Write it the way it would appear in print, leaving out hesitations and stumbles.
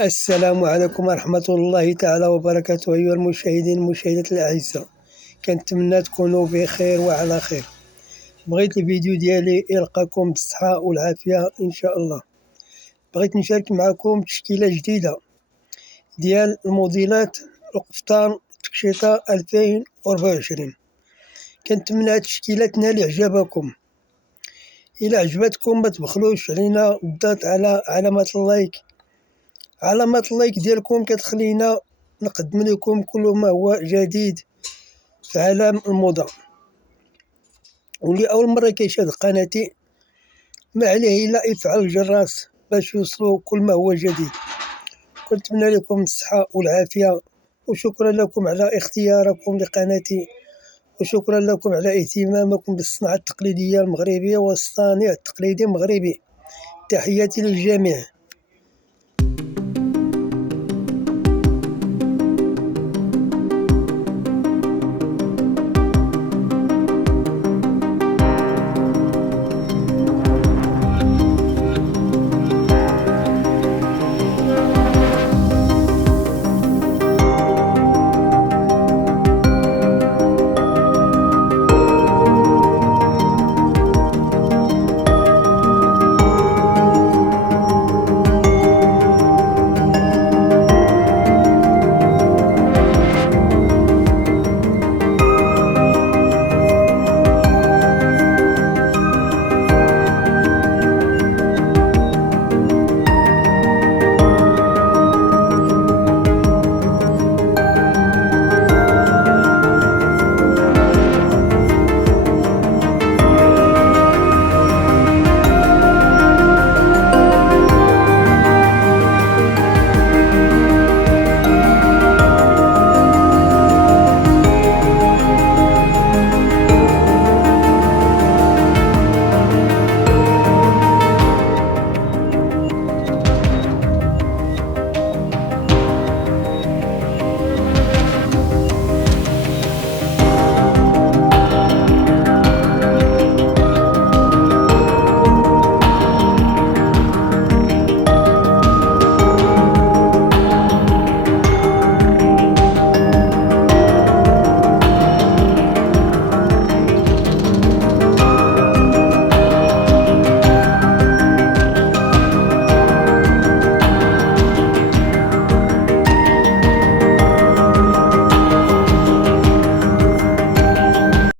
السلام عليكم ورحمة الله تعالى وبركاته أيها المشاهدين المشاهدات الأعزاء، كنتمنى تكونوا بخير وعلى خير. بغيت الفيديو ديالي يلقاكم بالصحة والعافية إن شاء الله. بغيت نشارك معكم تشكيلة جديدة ديال الموديلات القفطان تكشيطة 2024. كنتمنى هاد التشكيلة تنال إعجابكم. إلا عجبتكم ما تبخلوش علينا بالضغط على علامة اللايك ديالكم كتخلينا نقدم لكم كل ما هو جديد في عالم الموضة. واللي أول مرة كيشاهد قناتي ما عليه إلا يفعل الجرس باش يوصلوا كل ما هو جديد. كنتمنى لكم الصحة والعافية، وشكرا لكم على اختياركم لقناتي، وشكرا لكم على اهتمامكم بالصناعة التقليدية المغربية والصانع التقليدي المغربي. تحياتي للجميع.